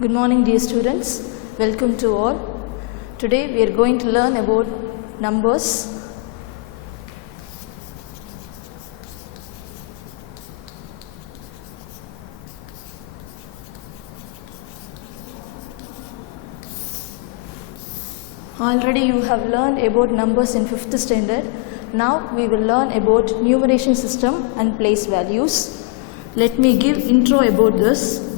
Good morning, dear students. Welcome to all. Today we are going to learn about numbers. Already you have learned about numbers in 5th standard. Now we will learn about numeration system and place values. Let me give intro about this.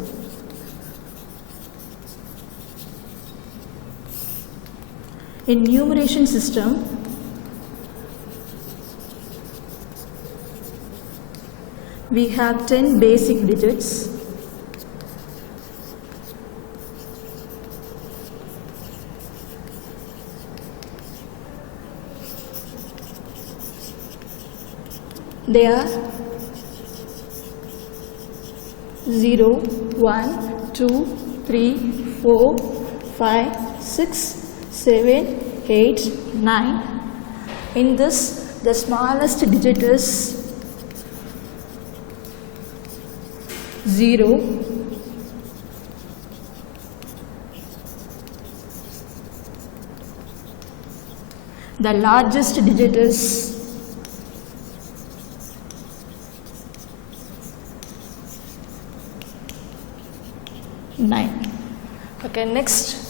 In numeration system, we have 10 basic digits. They are 0, 1, 2, 3, 4, 5, 6, 7, 8, 9. In this, the smallest digit is 0. The largest digit is 9. Okay, next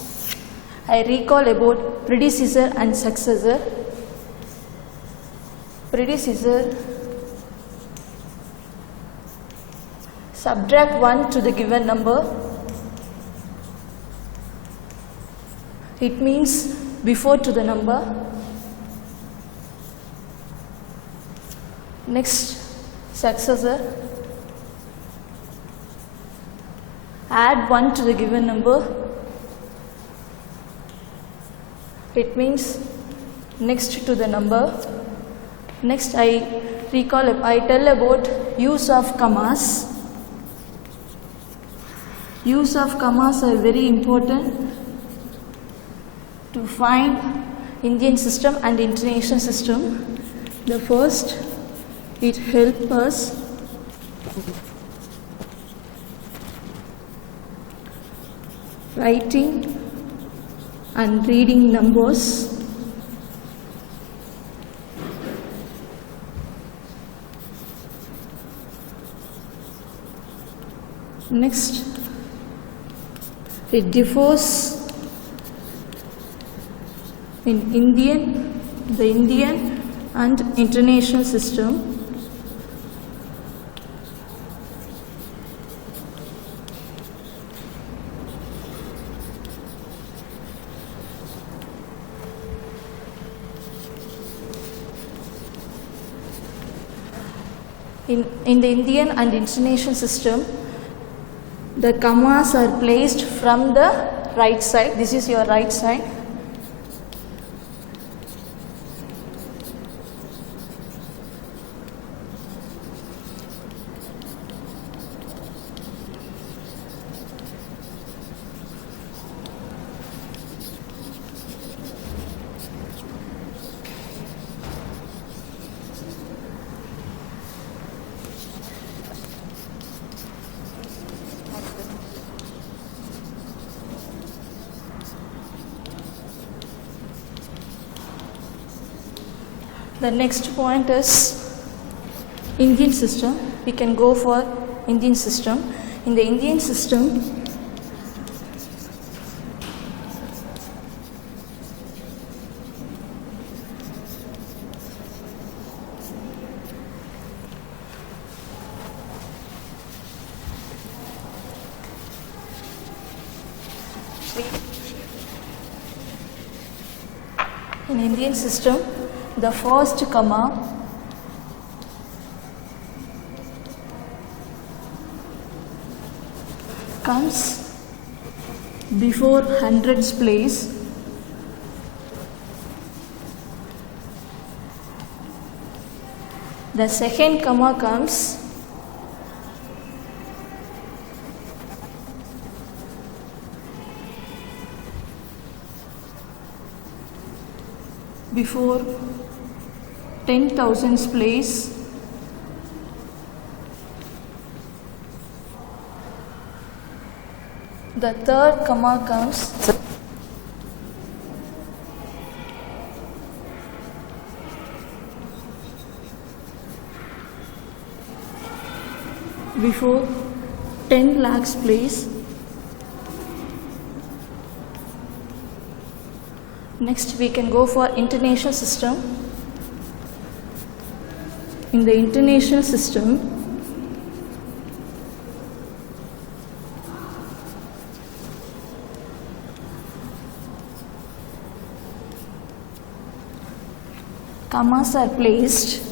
I recall about predecessor and successor. Predecessor, subtract 1 to the given number. It means before to the number. Next, successor, add 1 to the given number. It means next to the number. Next I tell about use of commas. Use of commas are very important to find Indian system and international system. The first, it helps us writing and reading numbers. Next, it differs in the Indian and international system. In the Indian and international system, the commas are placed from the right side. This is your right side. The next point is Indian system. We can go for Indian system. In the Indian system, the first comma comes before hundreds place. The second comma comes before 10,000s place. The third comma comes before 10 lakhs place. Next we can go for international system. In the international system, commas are placed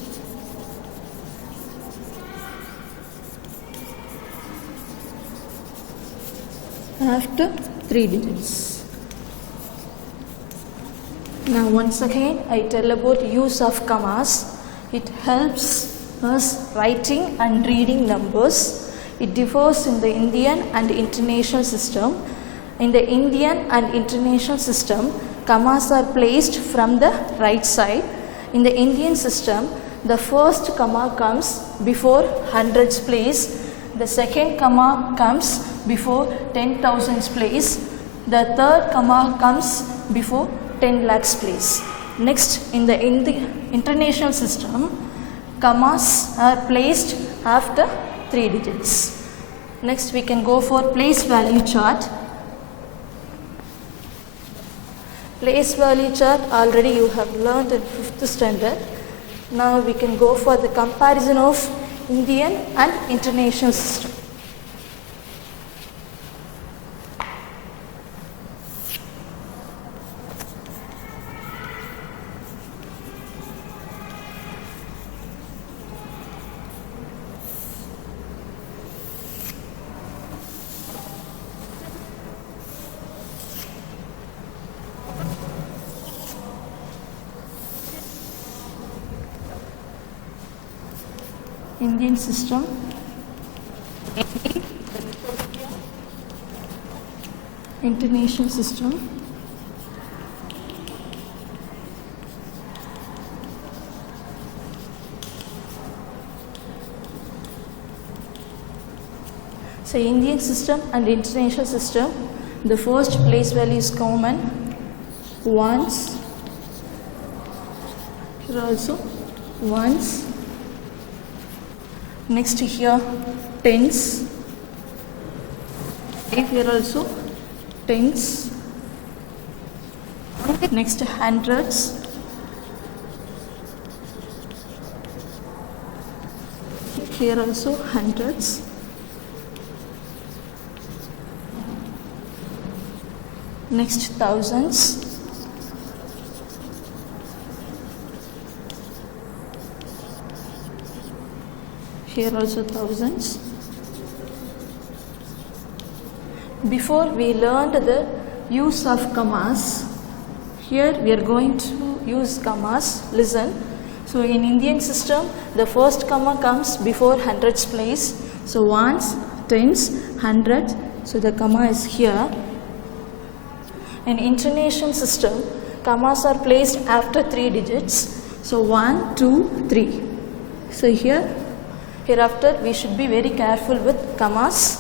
after 3 digits. Now once again I tell about use of commas. It helps us writing and reading numbers. It differs in the Indian and international system. In the Indian and international system, commas are placed from the right side. In the Indian system, the first comma comes before hundreds place. The second comma comes before 10,000s place. The third comma comes before 10 lakhs place. Next, in the international system, commas are placed after 3 digits. Next, we can go for place value chart. Place value chart already you have learned in 5th standard. Now we can go for the comparison of Indian and international system. Indian system, international system, so Indian system and international system, the first place value is common, ones, here also ones. Next here tens, here also tens. Next hundreds, here also hundreds. Next thousands. Here also thousands. Before we learned the use of commas, here we are going to use commas. Listen. So in Indian system, the first comma comes before hundreds place. So ones, tens, hundreds. So the comma is here. In international system, commas are placed after 3 digits. So 1, 2, 3. So hereafter we should be very careful with commas.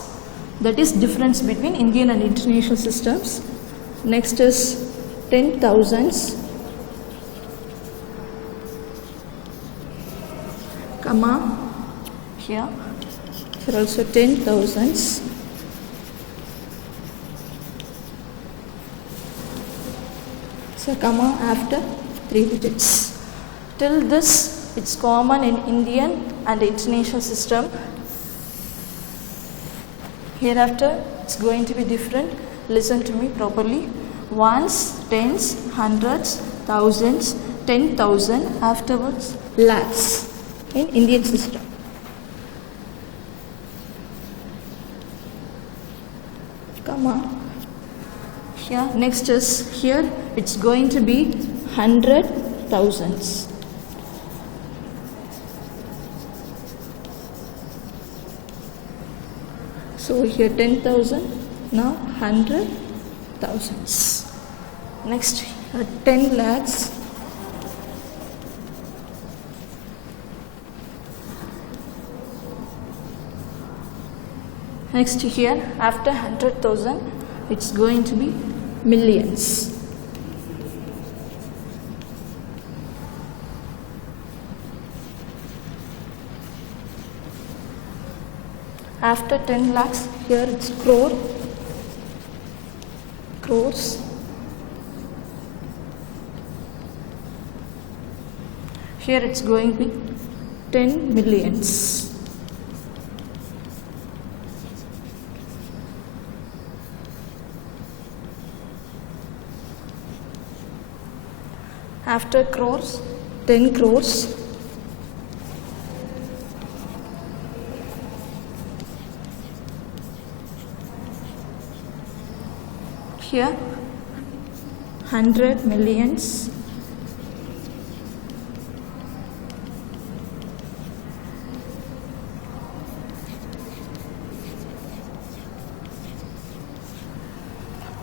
That is difference between Indian and international systems. Next is 10,000s, comma here also 10,000s. So comma after 3 digits. Till this it's common in Indian and international system. Hereafter it's going to be different. Listen to me properly. Ones, tens, hundreds, thousands, 10,000, afterwards lakhs in Indian system. Comma here. Next is here it's going to be 100,000s. So here 10,000, now 100,000s. Next 10 lakhs. Next here, after 100,000, it's going to be millions. After 10 lakhs, here it's crores. Here it's going to be 10 millions. After crores, 10 crores. Here 100 millions.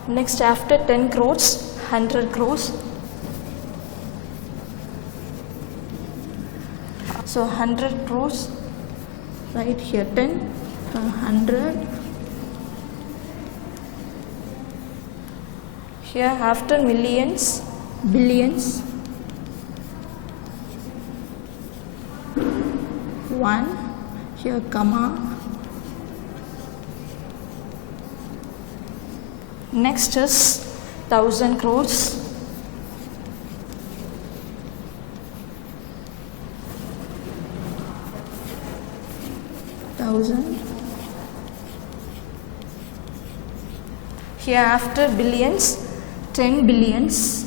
Next, after 10 crores, 100 crores. So 100 crores, right here 10, 100. Here after millions, billions. 1, here comma. Next is 1,000 crores. Here after billions, 10 billions.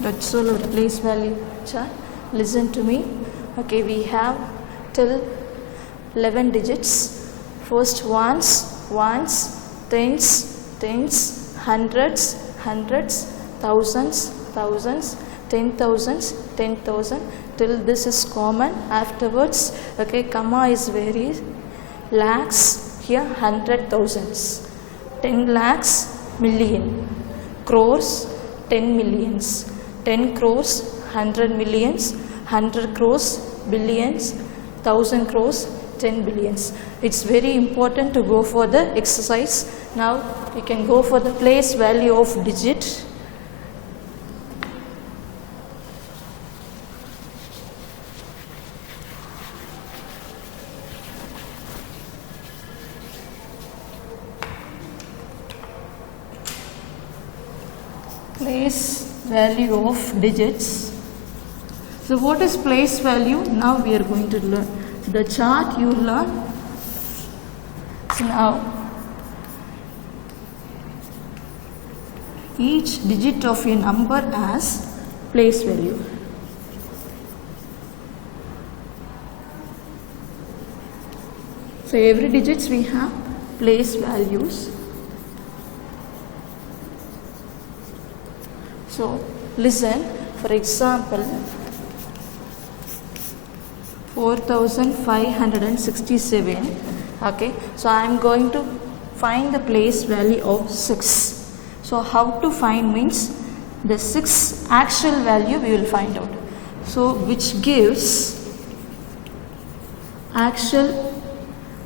That's all of the place value chart. Listen to me. Okay, we have till 11 digits. First ones, tens, hundreds, thousands, 10,000 till this is common. Afterwards, okay, comma is very lakhs, here 100,000s, 10 lakhs, million, crores, 10 millions, 10 crores, 100 millions, 100 crores, billions, 1,000 crores, 10 billions. It's very important to go for the exercise. Now you can go for the place value of digit. Place value of digits. So what is place value? Now we are going to learn. The chart you learn. So now each digit of a number has place value. So every digits we have place values. So listen, for example, 4,567. Okay, so I am going to find the place value of 6. So how to find means the 6 actual value we will find out. So which gives actual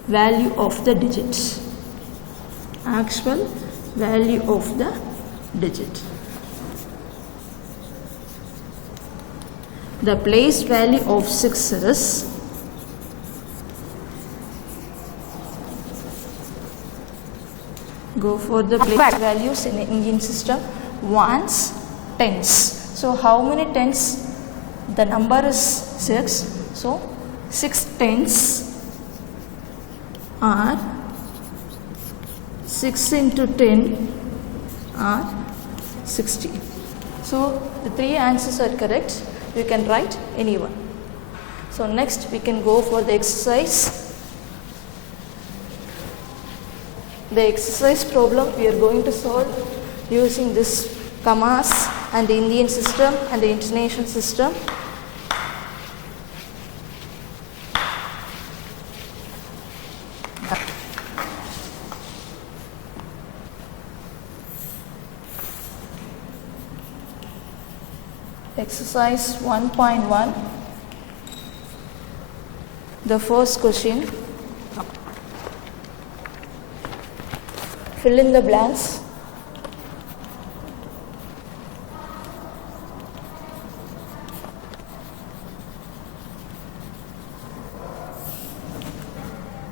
value of the digits. Actual value of the digit. The place value of 6 is go for the place values in the Indian system. Ones, tens. So how many tens? The number is 6. So 6 tens are 6 into 10 are 60. So the 3 answers are correct. You can write any one. So next we can go for the exercise. The exercise problem we are going to solve using this commas and the Indian system and the international system. Exercise 1.1. The first question. Fill in the blanks.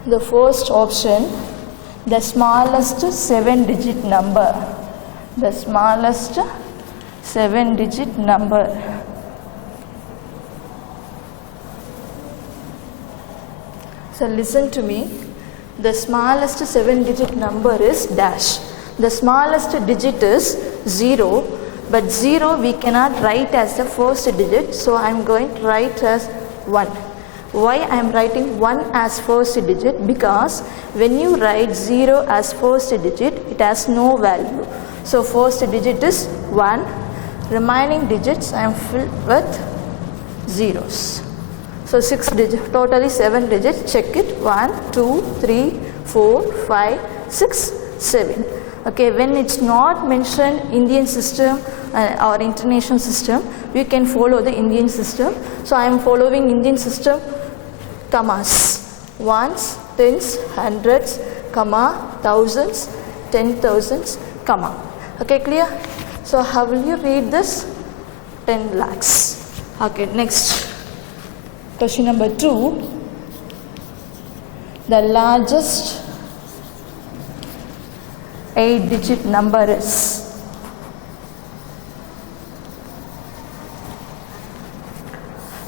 The first option, the smallest 7-digit number. The smallest 7-digit number. So listen to me. The smallest 7-digit number is dash. The smallest digit is 0, but 0 we cannot write as the first digit, so I am going to write as 1. Why I am writing 1 as first digit? Because when you write 0 as first digit, it has no value. So first digit is 1. Remaining digits I am filled with zeros. So 6 digits, totally 7 digits. Check it. 1, 2, 3, 4, 5, 6, 7. Okay, when it's not mentioned Indian system or international system, we can follow the Indian system. So I am following Indian system. Commas, ones, tens, hundreds, comma, thousands, 10,000s, comma. Okay, clear? So how will you read this? 10 lakhs. Okay, next. Question number 2. The largest 8-digit number is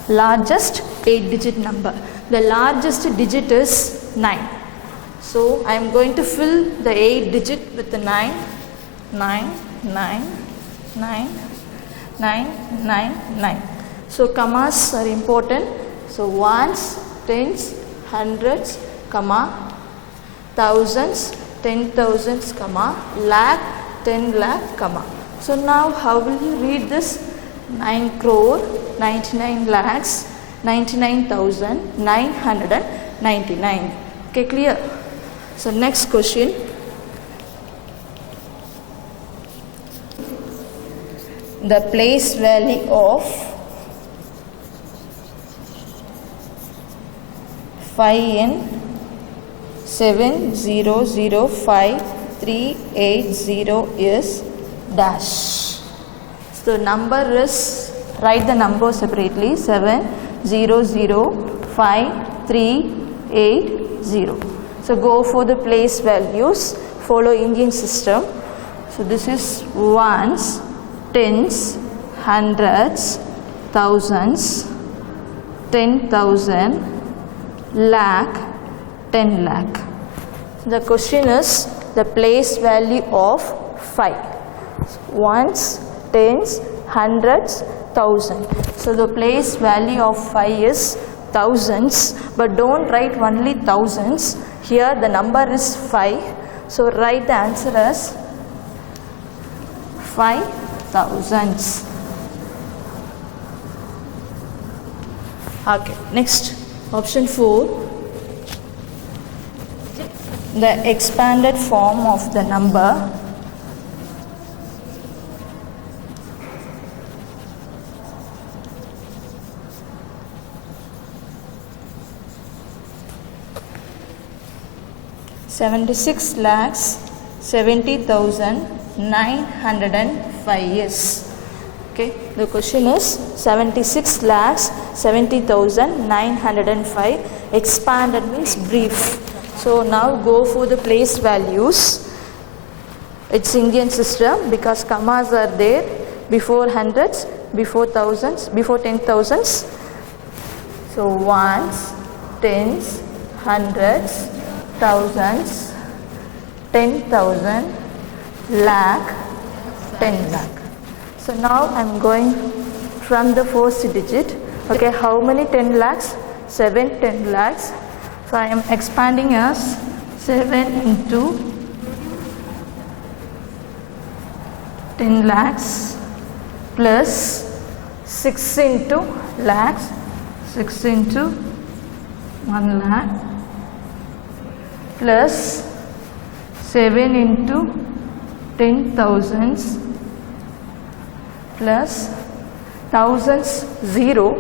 largest 8-digit number. The largest digit is 9. So I am going to fill the 8 digit with the 9, 9, 9, 9, 9, 9, 9. So commas are important. So ones, tens, hundreds, comma, thousands, 10,000s, comma, lakh, 10 lakh, comma. So now how will you read this? 9 crore, 99 lakhs, 99,999. Okay, clear? So next question. The place value of 5 in 7005,380 is dash. So number is, write the number separately, 7005,380. So go for the place values, follow Indian system. So this is ones, tens, hundreds, thousands, 10,000, lakh, 10 lakh. The question is the place value of 5. Ones, tens, hundreds, thousand. So the place value of 5 is thousands, but don't write only thousands. Here the number is 5. So write the answer as 5,000s. Okay, next. Option 4, the expanded form of the number. $76 lakhs 70,905 years. Okay, the question is 76 lakhs 70,905. Expanded means brief. So now go for the place values. It's Indian system because commas are there before hundreds, before thousands, before 10,000s. So ones, tens, hundreds, thousands, 10,000, lakh, 10 lakh. So now I am going from the first digit. Okay, how many 10 lakhs? 7 10 lakhs. So I am expanding as 7 into 10 lakhs plus 6 into lakhs, 6 into 1 lakh plus 7 into 10,000s plus thousands 0,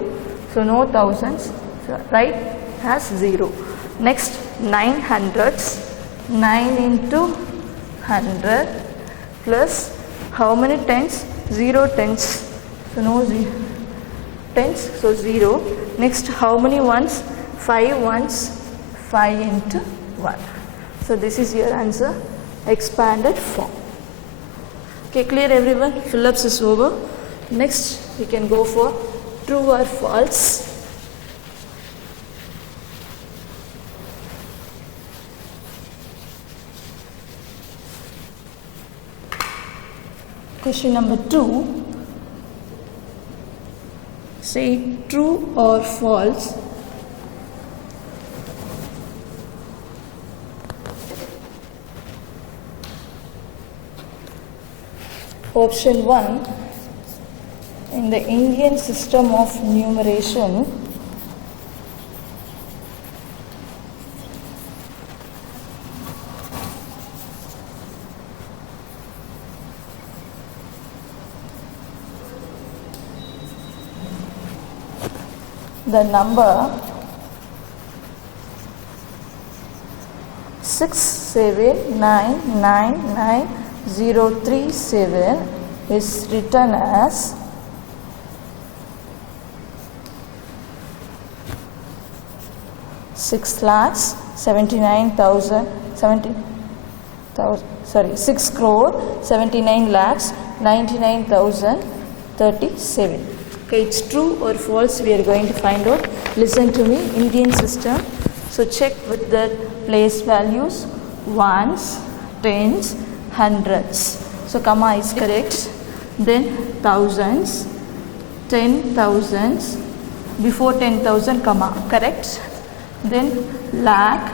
so no thousands, so right has 0. Next 9 hundreds, 9 into 100 plus how many tens? 0 tens, so no tens, so 0. Next how many ones? 5 ones, 5 into 1. So this is your answer, expanded form. Okay, clear everyone? Fill-ups is over. Next we can go for true or false. Question number 2. Say true or false. Option 1. In the Indian system of numeration, the number 679999037 is written as 6,79,037. Okay, it's true or false we are going to find out. Listen to me, Indian system. So check with the place values, ones, tens, hundreds. So comma is correct. Then thousands, 10,000s, before 10,000 comma, correct. Then lakh,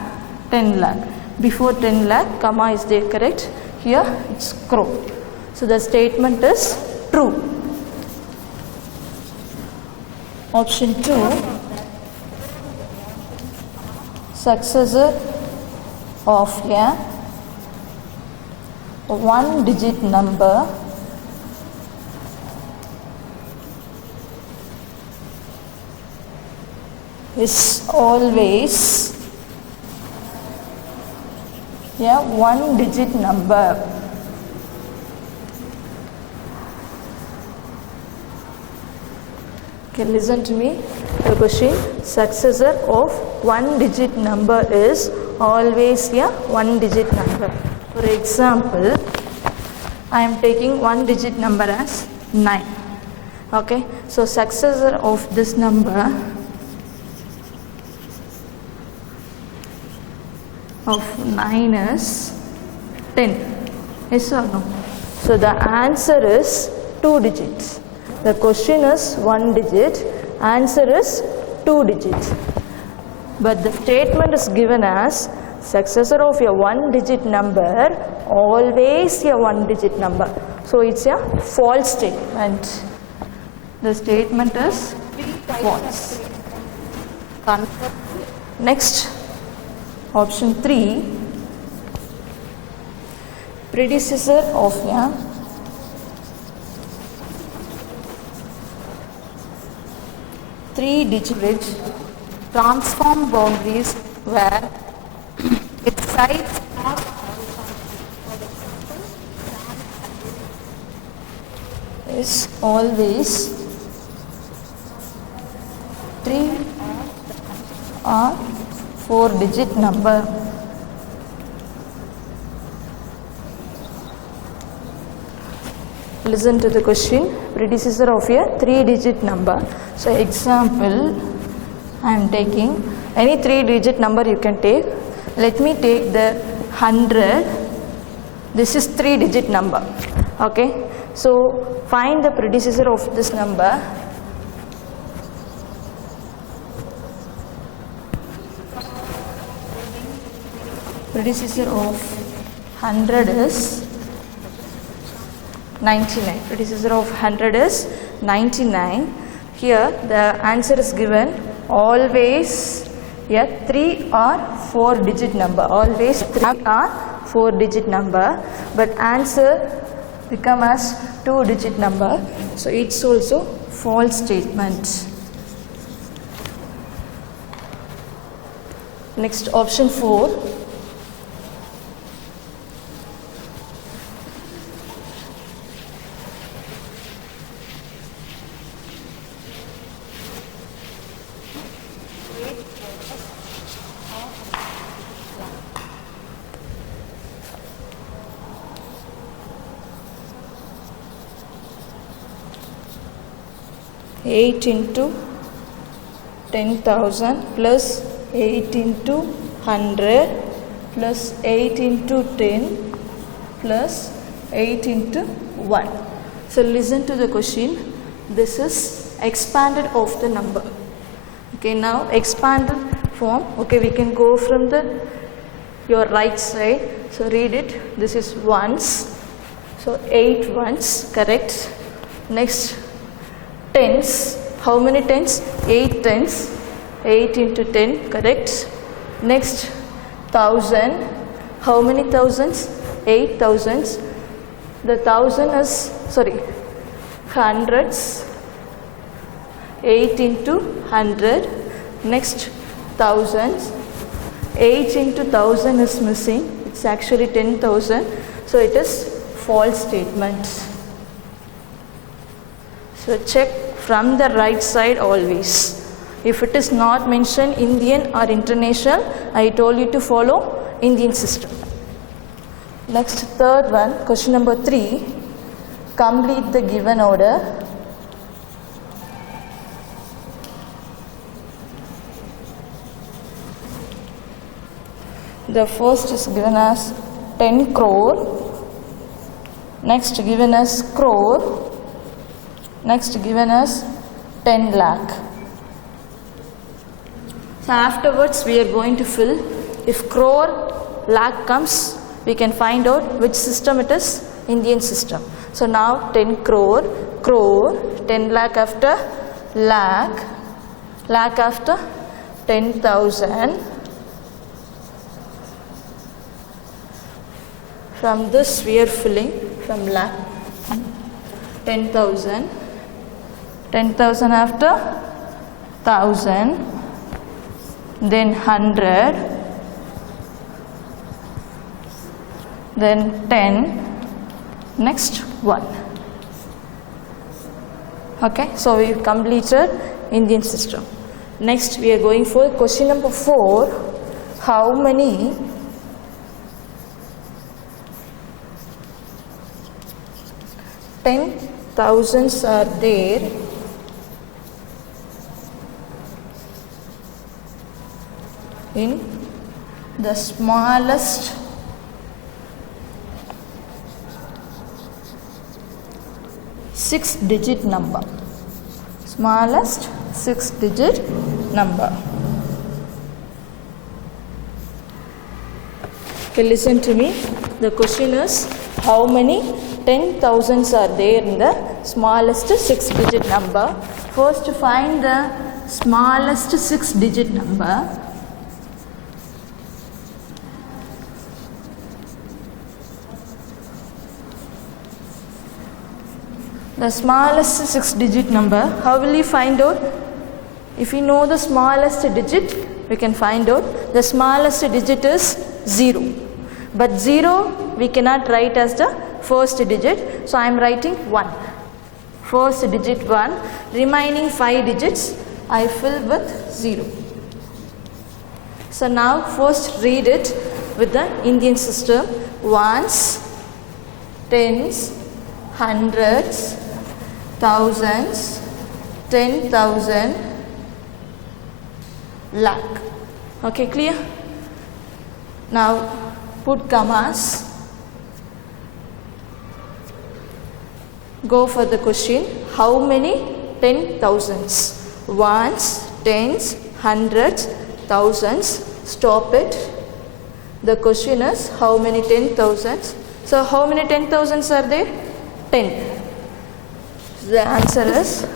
10 lakh. Before 10 lakh comma is there, correct. Here it's crore. So the statement is true. Option 2, successor of a one-digit number is always a one-digit number. Okay, listen to me. The question, successor of one-digit number is always a one-digit number. For example, I am taking one-digit number as 9. Okay, so successor of this number of 9 is 10. Yes or no? So the answer is 2 digits. The question is 1 digit, answer is 2 digits. But the statement is given as successor of a one-digit number, always a one-digit number. So it's a false statement. The statement is false. Next, option 3, predecessor of a three-digit transform boundaries where its sides is always 3 or 4-digit number. Listen to the question, predecessor of a 3-digit number. So example, I am taking any 3-digit number you can take. Let me take the 100. This is 3-digit number. Okay, so find the predecessor of this number. Predecessor of 100 is 99. Predecessor of 100 is 99. Here the answer is given always a 3 or 4-digit number. Always 3 or 4-digit number. But answer become as 2-digit number. So it's also false statement. Next, option 4. Eight into 10,000 plus 8 into 100 plus 8 into 10 plus 8 into 1. So listen to the question. This is expanded of the number. Okay, now expanded form. Okay, we can go from your right side. So read it. This is ones. So 8 ones, correct. Next, tens. How many tens? 8 tens. 8 into 10, correct. Next, 1000. How many thousands? 8 thousands. The thousand is, hundreds. 8 into 100. Next, thousands. 8 into 1000 is missing. It's actually 10,000. So it is false statement. So check from the right side always. If it is not mentioned Indian or international, I told you to follow Indian system. Next, third one, question number 3. Complete the given order. The first is given as 10 crore. Next given as crore. Next given as 10 lakh. So afterwards we are going to fill. If crore, lakh comes, we can find out which system it is. Indian system. So now 10 crore, 10 lakh after lakh, lakh after 10,000. From this we are filling from lakh, 10,000, 10,000 after 1,000, then 100, then 10, next 1. Okay, so we completed Indian system. Next we are going for question number 4. How many thousands are there in the smallest six-digit number? Smallest six-digit number. Okay, listen to me. The question is, how many 10,000s are there in the smallest six-digit number? First, find the smallest six-digit number. The smallest six-digit number, how will you find out? If you know the smallest digit, we can find out. The smallest digit is 0. But 0 we cannot write as the first digit. So I am writing 1. First digit 1. Remaining 5 digits I fill with 0. So now first read it with the Indian system. Ones, tens, hundreds, thousands, 10,000, lakh. Okay, clear? Now put commas. Go for the question. How many 10,000s? Ones, tens, hundreds, thousands. Stop it. The question is how many 10,000s? So how many 10,000s are there? 10. The answer is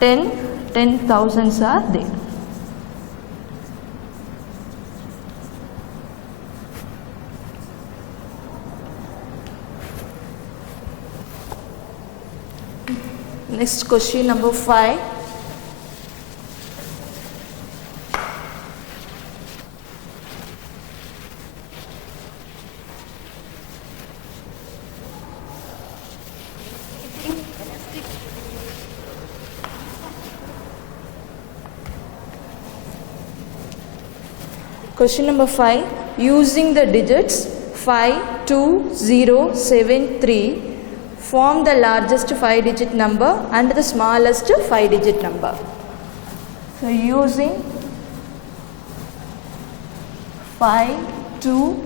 10,000s are there. Next question number 5. Question number 5. Using the digits 5, 2, 0, 7, 3, form the largest 5-digit number and the smallest 5-digit number. So using 5, 2,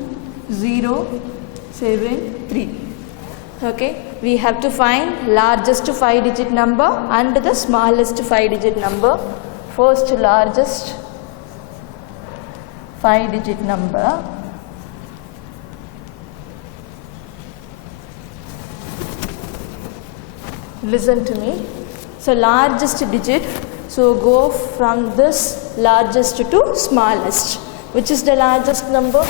0, 7, 3. Okay, we have to find largest 5-digit number and the smallest 5-digit number. First largest 5-digit number. Listen to me. So largest digit, so go from this largest to smallest. Which is the largest number?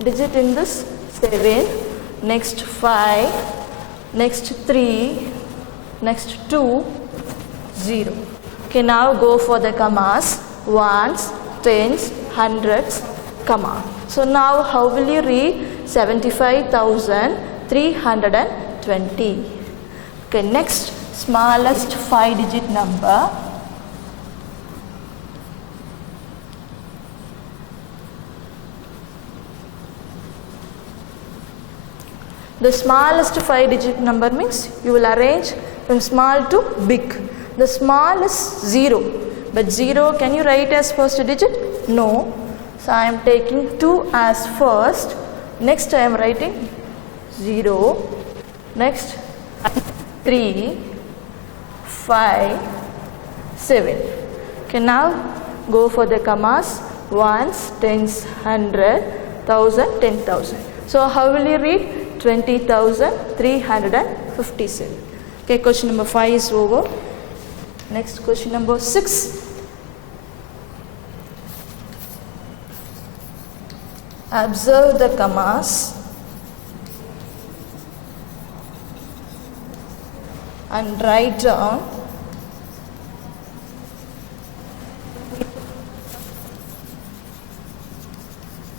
Digit in this? 7. Next 5. Next 3. Next 2. 0. Okay, now go for the commas. Ones, tens, hundreds, comma. So now how will you read 75,320? Okay, next smallest 5-digit number. The smallest 5-digit number means you will arrange from small to big. The small is 0, but 0 can you write as first digit? No. So I am taking 2 as first. Next I am writing 0. Next 3, 5, 7. Okay, now go for the commas. Ones, tens, 100, 1,000, 10,000. So how will you read? 20,357. Okay, question number 5 is over. Next question number 6. Observe the commas and write down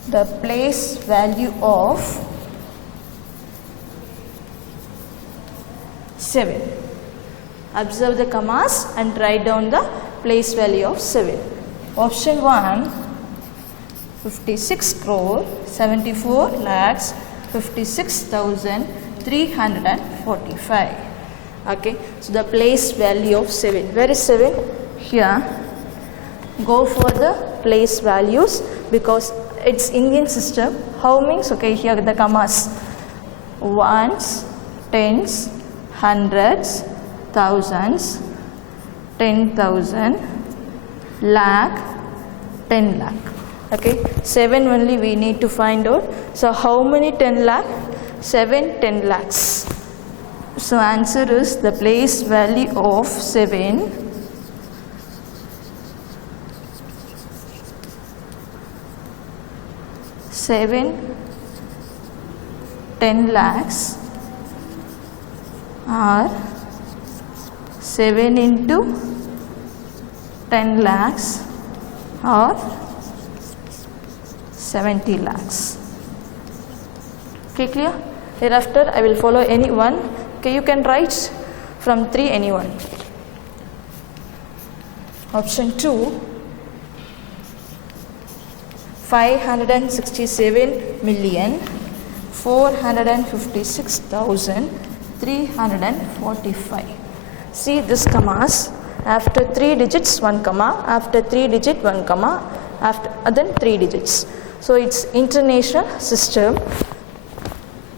the place value of 7. Observe the commas and write down the place value of 7. Option 1, 56 crore 74 lakhs 56,345. Okay, so the place value of 7. Where is 7? Here. Go for the place values because it's Indian system. How means? Okay, here the commas. Ones, tens, hundreds, thousands, 10,000, lakh, 10 lakh. Okay, 7 only we need to find out. So how many 10 lakh? 7 10 lakhs. So answer is the place value of 7 10 lakhs or 7 into 10 lakhs or 70 lakhs. Okay, clear? Thereafter I will follow any one. Okay, you can write from 3 anyone. Option 2, 567,456,345. See this commas. After 3 digits 1 comma, after 3 digit 1 comma, after then 3 digits. So it's international system.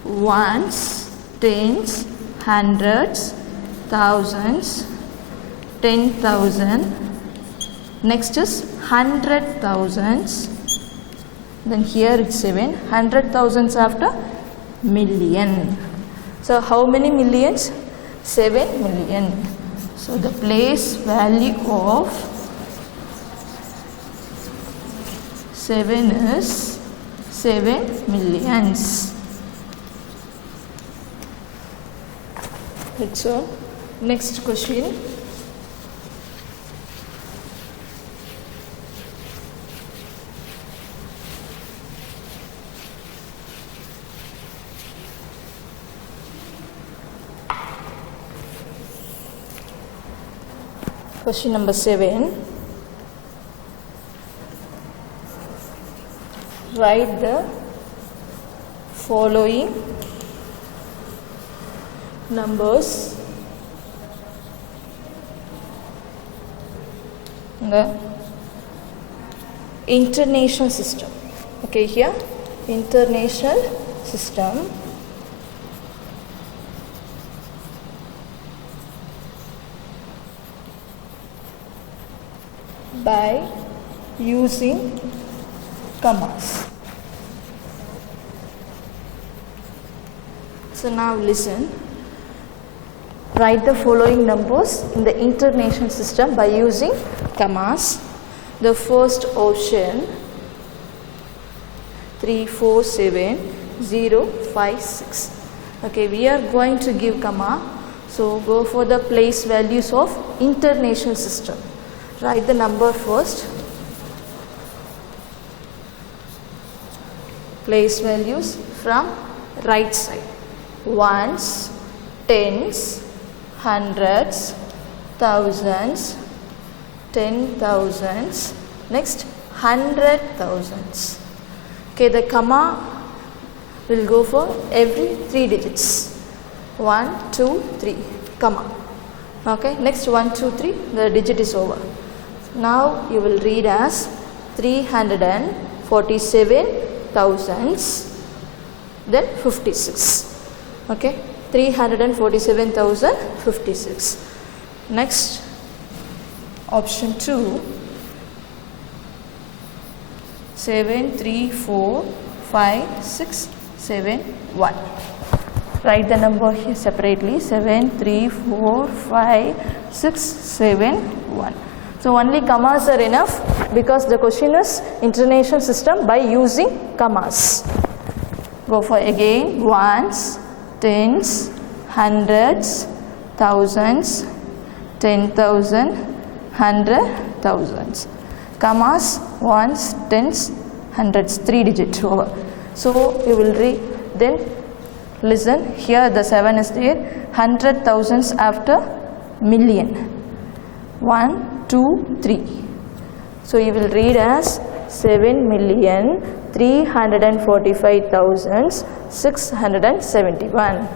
Ones, tens, hundreds, thousands, 10,000. Next is 100,000s. Then here it's 7. 100,000s after million. So how many millions? 7 million. So the place value of 7 is 7 millions. That's all. Next question. Question number 7. Write the following numbers in the international system. Okay, here international system by using commas. So now listen. Write the following numbers in the international system by using commas. The first option 3, 4, 7, 0, 5, 6. Okay, we are going to give comma. So go for the place values of international system. Write the number first. Place values from right side. Ones, tens, hundreds, thousands, 10,000s, next 100,000s. Okay, the comma will go for every 3 digits. 1, 2, 3, comma. Okay, next 1, 2, 3, the digit is over. Now you will read as 347,000s, then 56. Okay, 347,056. Next, option 2, 7, 3, 4, 5, 6, 7, 1. Write the number here separately. 7, 3, 4, 5, 6, 7, 1. So only commas are enough because the question is international system by using commas. Go for again ones, tens, hundreds, thousands, 10,000, 100,000. Commas, ones, tens, hundreds, 3 digit over. So you will read, then listen, here the 7 is there, 100,000s after million. 1, 2, 3. So you will read as 7,345,671.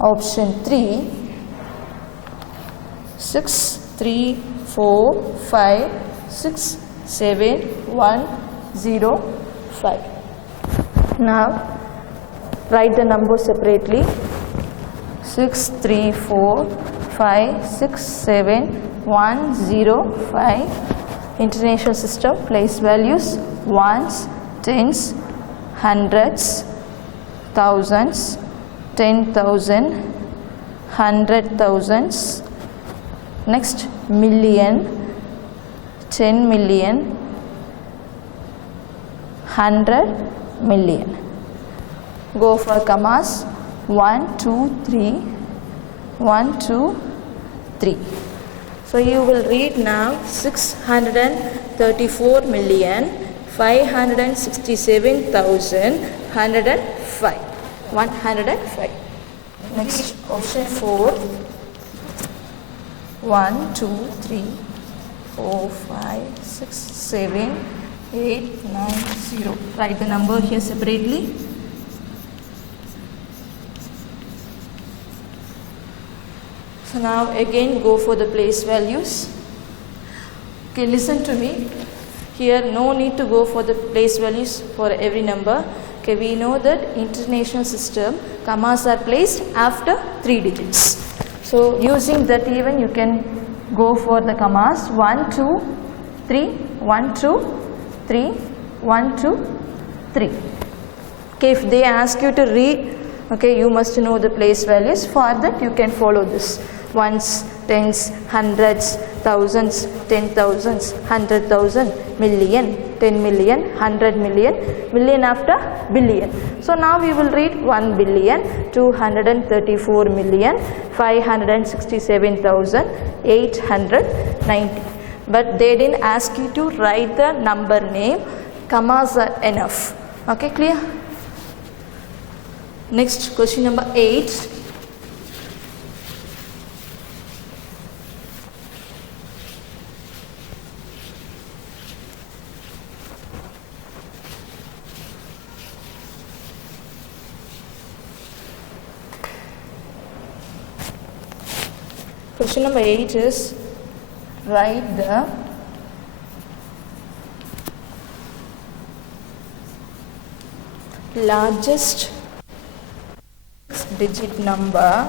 Option 3, 6, 3, 4, 5, 6, 7, 1, 0, 5. Now write the numbers separately. 6, 3, 4, 5, 6, 7, 1, 0, 5. International system, place values, ones, tens, hundreds, thousands, 10,000, 100,000s. Next, million, 10 million, 100 million. Go for commas. 1, 2, 3, 1, 2, 3. So you will read now 634,567,105. 105. Next option 4. 1, 2, 3, 4, 5, 6, 7, 8, 9, 0. Write the number here separately. So now again go for the place values. Okay, listen to me. Here no need to go for the place values for every number. Okay, we know that international system commas are placed after 3 digits. So using that even you can go for the commas 1, 2, 3, 1, 2, 3, 1, 2, 3. Okay, if they ask you to read, okay, you must know the place values. For that you can follow this. ones, tens, hundreds, thousands, 10,000s, 100,000, million, 10 million, 100 million, million after billion. So now we will read 1 billion, 234 million, 567,890. But they didn't ask you to write the number name. Commas are enough. Okay, clear? Next, question number 8. Question number 8 is write the largest digit number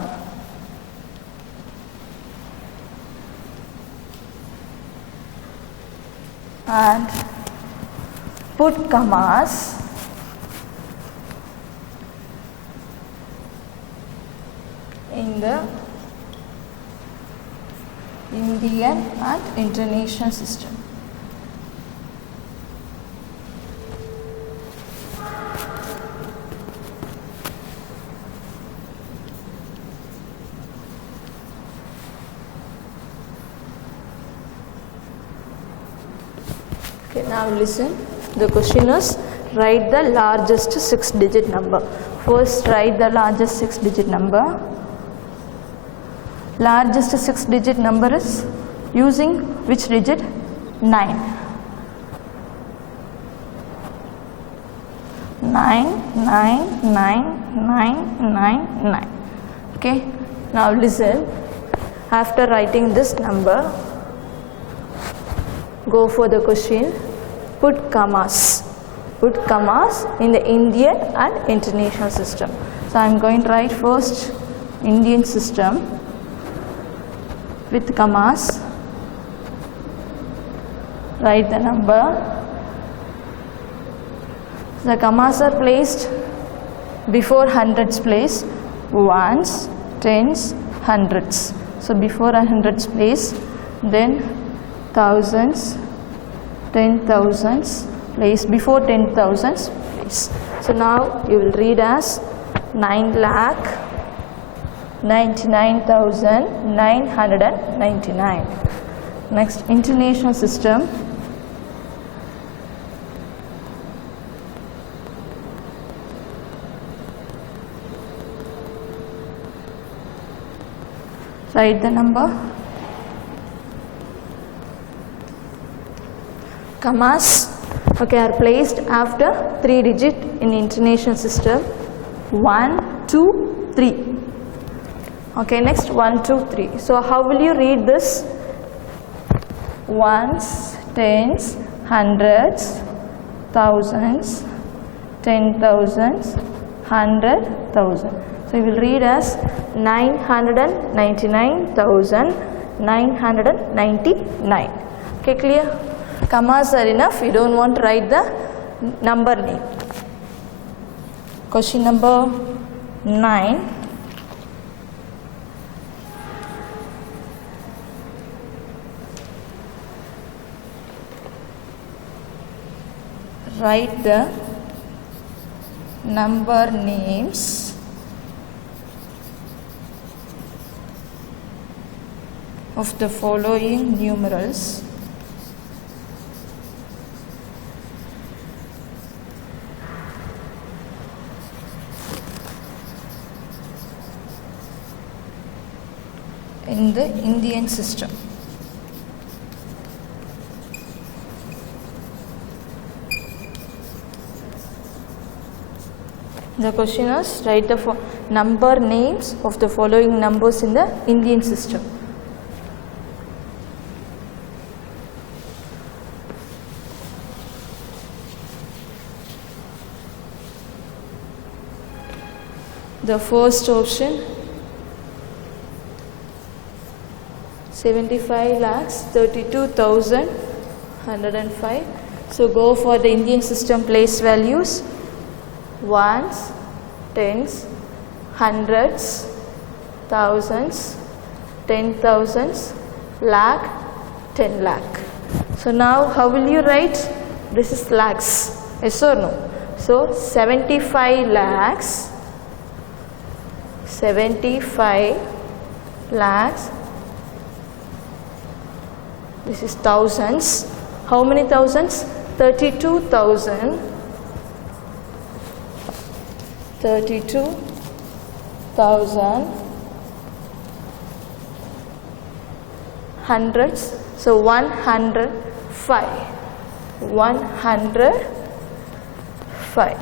and put commas in the Indian and international system. Okay, now listen. The question is write the largest 6-digit number. First write the largest 6-digit number. Largest 6-digit number is using which digit? 9. 9, 9, 9, 9, 9, 9. Okay. Now listen. After writing this number, go for the question. Put commas. Put commas in the Indian and international system. So I am going to write first Indian system with commas. Write the number. The commas are placed before hundreds place, ones, tens, hundreds. So before hundreds place, then thousands, 10,000s place, before 10,000s place. So now you will read as 9,99,999. Next, international system. Write the number. Commas, okay, are placed after 3 digit in international system. 1, 2, 3. Okay, next 1, 2, 3. So how will you read this? Ones, tens, hundreds, thousands, 10,000s, 100,000. So you will read as 999,999. Okay, clear? Commas are enough. You don't want to write the number name. Question number 9. Write the number names of the following numerals in the Indian system. The question is write the number names of the following numbers in the Indian system. The first option 75,32,105. So go for the Indian system place values. Ones, tens, hundreds, thousands, 10,000s, lakh, 10 lakh. So now how will you write? This is lakhs, yes or no? So 75 lakhs, 75 lakhs, this is thousands. How many thousands? 32,000, 32,000 hundreds, so 105, 105.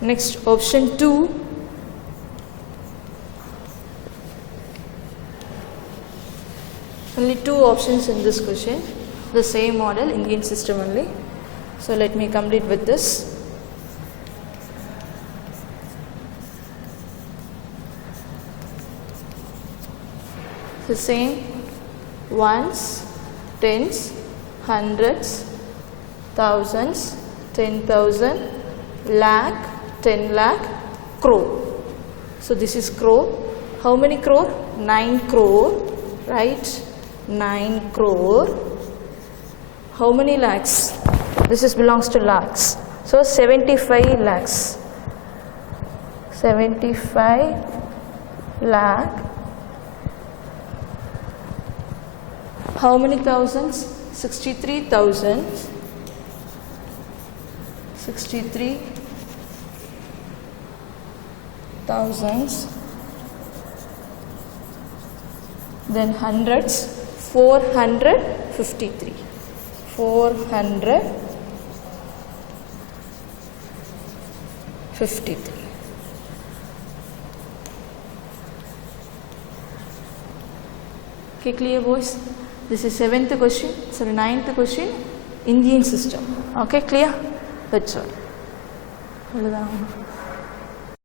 Next, option 2. Only 2 options in this question, the same model, Indian system only. So let me complete with this. The same ones, tens, hundreds, thousands, 10,000, lakh, 10 lakh, crore. So this is crore. How many crore? 9 crore, right? 9 crore. How many lakhs? This is belongs to lakhs. So 75 lakhs. 75 lakh. How many thousands? 63,000. 63 thousands. Then hundreds. 453. 453. Okay, clear boys? This is 7th question, sorry 9th question, Indian system. Okay, clear? That's all.